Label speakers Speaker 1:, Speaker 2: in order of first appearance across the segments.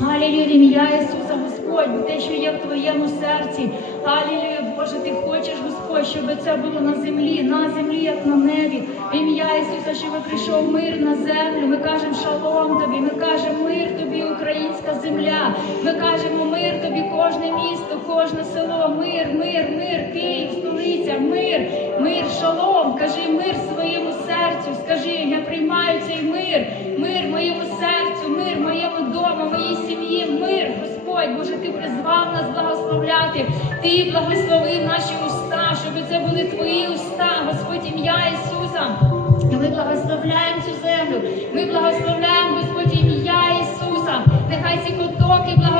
Speaker 1: Алілюя, ім'я Ісуса, Господь, те, що є в твоєму серці. Алілюя, Боже, ти хочеш, Господь, щоб це було на землі, на землі, як на небі. Ім'я Ісуса, щоб прийшов мир на землю. Ми кажемо шалом тобі, ми кажемо мир тобі, українська земля. Ми кажемо мир тобі, кожне місто, кожне село, мир, мир, мир, Київ, столиця, мир, мир, шалом. Кажи мир своєму серцю. Скажи, я приймаю цей мир, мир моєму моєму моїй сім'ї, мир, Господь, Боже, ти призвав нас благословляти. Ти благословив наші уста, щоб це були твої уста, Господь, ім'я Ісуса. Ми благословляємо цю землю. Ми благословляємо, Господь, ім'я Ісуса. Нехай ці потоки благословіння,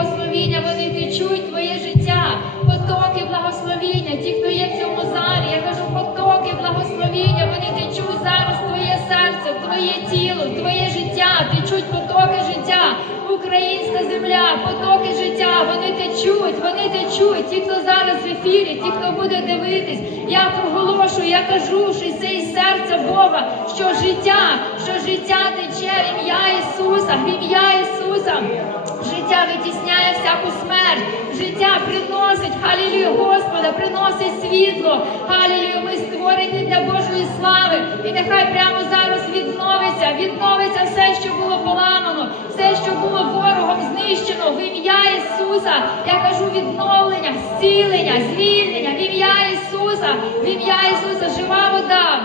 Speaker 1: земля, потоки життя, вони течуть, вони течуть. Ті, хто зараз в ефірі, ті, хто буде дивитись, я проголошую, я кажу, що це із серця Бога, що життя, що життя тече в ім'я Ісуса, в ім'я Ісуса. Життя витісняє всяку смерть, життя приносить, халілію Господа, приносить світло, халілію, ми створені для Божої слави. І нехай прямо Ісуса. Я кажу відновлення, зцілення, звільнення, в ім'я Ісуса, в ім'я Ісуса, жива вода.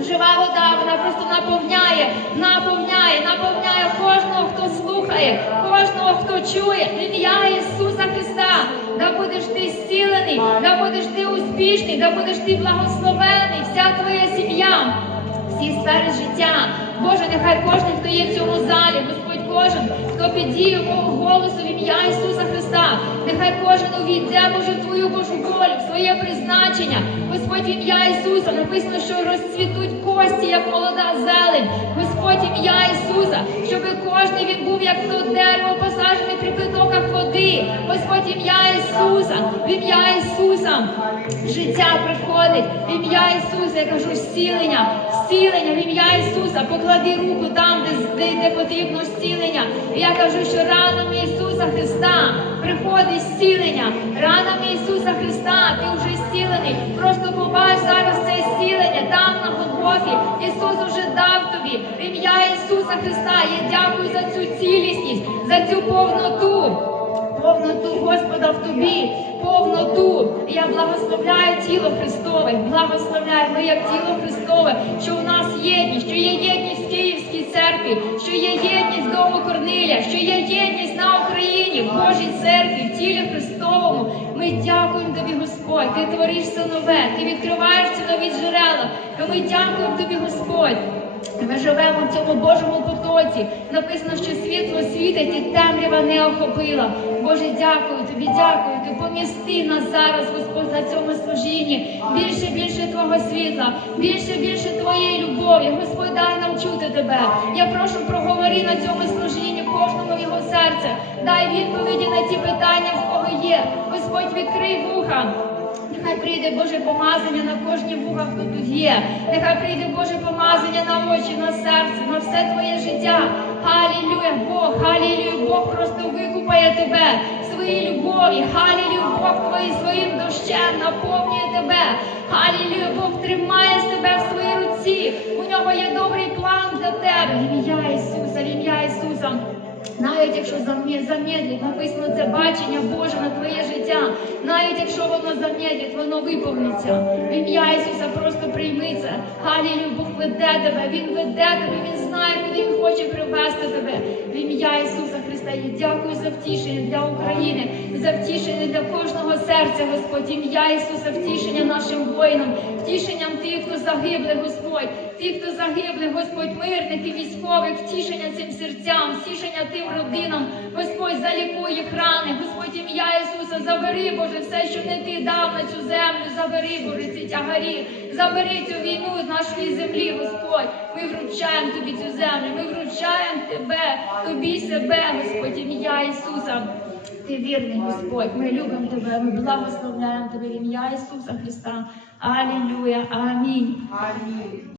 Speaker 1: Жива вода, вона просто наповняє, наповняє, наповняє кожного, хто слухає, кожного, хто чує. Ім'я Ісуса Христа. Да будеш ти зцілений, да будеш ти успішний, да будеш ти благословений, вся твоя сім'я, всі сфери життя. Боже, нехай кожен, хто є в цьому залі, кожен, хто під дією мого голосу в ім'я Ісуса Христа, нехай кожен увійде, Боже, в твою Божу волю, в своє призначення. Господь, ім'я Ісуса, написано, що розцвітуть кості, як молода зелень. Господь, ім'я Ісуса, щоб кожен він був, як то дерево, посаджене при притоках води. Господь, ім'я Ісуса, в ім'я Ісуса. Життя приходить, в ім'я Ісуса, я кажу, зцілення, зцілення, в ім'я Ісуса. Поклади руку там, де, де, де потрібно зцілення. І я кажу, що ранами Ісуса Христа приходить зцілення. Ранами Ісуса Христа, ти вже зцілений. Просто побач зараз це зцілення там на Голгофі. Ісус уже дав тобі. Ім'я Ісуса Христа. Я дякую за цю цілісність, за цю повноту. Повноту Господа в тобі, повноту. Я благословляю тіло Христове, благословляю ми як тіло Христове, що у нас церкві, що є єдність дому Корниля, що є єдність на Україні, в Божій церкві, в тілі Христовому. Ми дякуємо тобі, Господь. Ти твориш все нове, ти відкриваєш ці нові джерела. Ми дякуємо тобі, Господь. Ми живемо в цьому Божому потоці. Написано, що світло світить і темрява не охопила. Боже, дякую тобі, дякую. Ти помісти нас зараз, Господь, на цьому служінні. Більше, більше Твого світла, більше, більше Твоєї любові. Господь, дай нам чути тебе. Я прошу, проговори на цьому служінні кожному його серце. Дай відповіді на ті питання, в кого є. Господь, відкрий вуха. Нехай прийде Боже помазання на кожні вуха, хто тут є. Нехай прийде Боже помазання на очі, на серце, на все твоє життя. Халілюя, Бог, халілюя, Бог просто викупає тебе своїй любові. Халілюя, Бог твої своїм дощем наповнює тебе. Халілюя, Бог тримає тебе в своїй руці. У нього є добрий план для тебе. Навіть якщо замє- замедлить, написано це бачення Боже на твоє життя. Навіть якщо воно замедлить, воно виповниться. В ім'я Ісуса просто прийми це. Халілю, Бог веде тебе, Він веде тебе, Він знає, куди Він хоче привести тебе. В ім'я Ісуса Христа. Я дякую за втішення для України, за втішення для кожного серця, Господь. Ім'я Ісуса, втішення нашим воїнам, втішенням тих, хто загиблих, Господь, тих, хто загиблих, Господь, мирних і військових, втішення цим серцям, втішення тим родинам, Господь, залікуй їх рани, Господь, ім'я Ісуса, забери, Боже, все, що не ти дав на цю землю, забери, Боже, ці тягарі, забери цю війну з нашої землі, Господь. Ми вручаємо тобі цю землю, ми вручаємо тебе, тобі себе, Господь, ім'я Ісуса. Ти вірний, Господь, ми любимо тебе, ми благословляємо тебе в ім'я Ісуса Христа. Алілюя, амінь.
Speaker 2: Амінь.